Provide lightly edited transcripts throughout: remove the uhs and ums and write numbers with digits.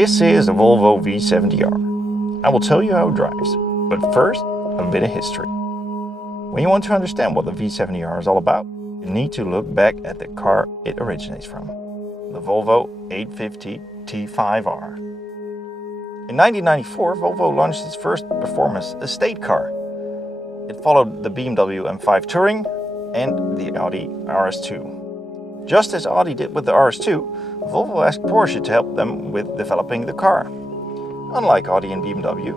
This is the Volvo V70 R. I will tell you how it drives, but first, a bit of history. When you want to understand what the V70 R is all about, you need to look back at the car it originates from, the Volvo 850 T5R. In 1994, Volvo launched its first performance estate car. It followed the BMW M5 Touring and the Audi RS2. Just as Audi did with the RS2, Volvo asked Porsche to help them with developing the car. Unlike Audi and BMW,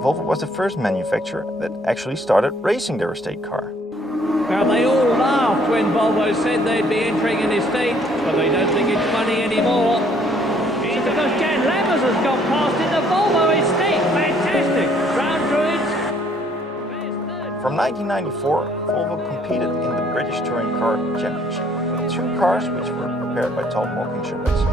Volvo was the first manufacturer that actually started racing their estate car. Now they all laughed when Volvo said they'd be entering an estate, but they don't think it's funny anymore. It's because Jeannette Alblas has gone past in the Volvo estate. Fantastic! Round druids. From 1994, Volvo competed in the British Touring Car Championship with two cars which were prepared by Tom Walkinshaw Racing.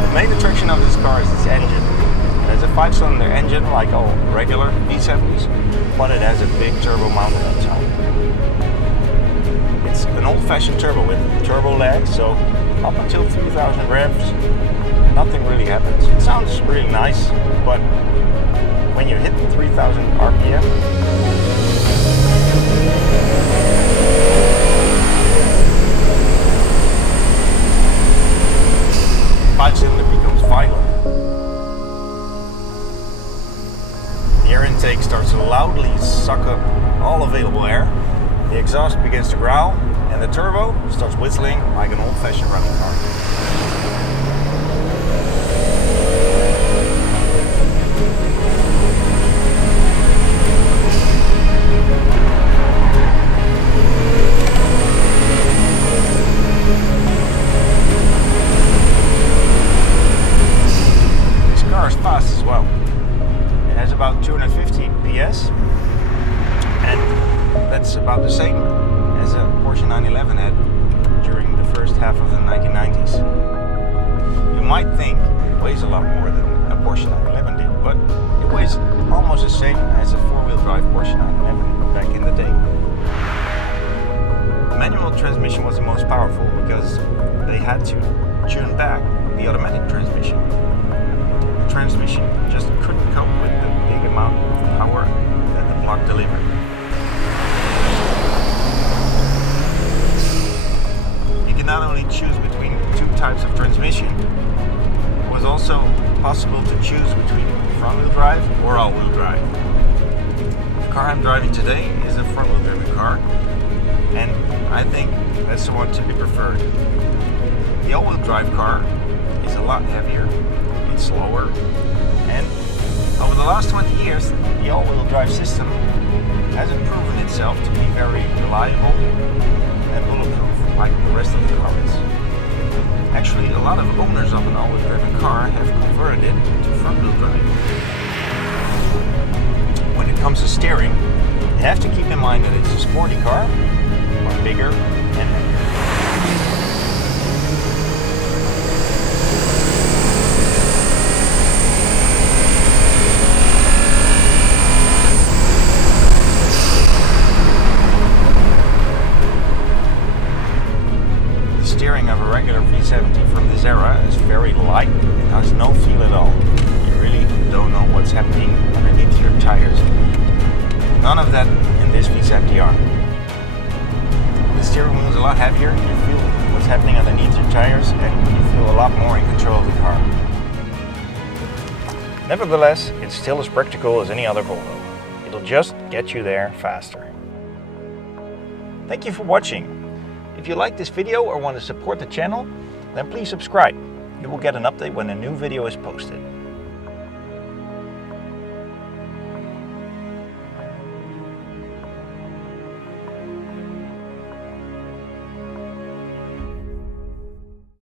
The main attraction of this car is its engine. It has a 5-cylinder engine like all regular V70s, but it has a big turbo mounted on top. It's an old-fashioned turbo with turbo lag, so up until 3000 revs, nothing really happens. It sounds really nice, but when you hit 3000 RPM, 5-cylinder becomes violent. The air intake starts to loudly suck up all available air. The exhaust begins to growl, and the turbo starts whistling like an old-fashioned running car. Fast as well. It has about 250 PS, and that's about the same as a Porsche 911 had during the first half of the 1990s. You might think it weighs a lot more than a Porsche 911 did, but it weighs almost the same as a four-wheel drive Porsche 911 back in the day. The manual transmission was the most powerful because they had to tune back the automatic transmission. Transmission just couldn't cope with the big amount of power that the block delivered. You can not only choose between two types of transmission, it was also possible to choose between front-wheel drive or all-wheel drive. The car I'm driving today is a front-wheel driven car, and I think that's the one to be preferred. The all-wheel drive car is a lot heavier, it's slower, and over the last 20 years the all-wheel drive system hasn't proven itself to be very reliable and bulletproof like the rest of the car is. Actually, a lot of owners of an all-wheel driven car have converted it to front-wheel drive. When it comes to steering, you have to keep in mind that it's a sporty car, but bigger and heavier. Steering of a regular V70 from this era is very light and has no feel at all. You really don't know what's happening underneath your tires. None of that in this V70R. The steering wheel is a lot heavier, you feel what's happening underneath your tires, and you feel a lot more in control of the car. Nevertheless, it's still as practical as any other Volvo. It'll just get you there faster. Thank you for watching. If you like this video or want to support the channel, then please subscribe. You will get an update when a new video is posted.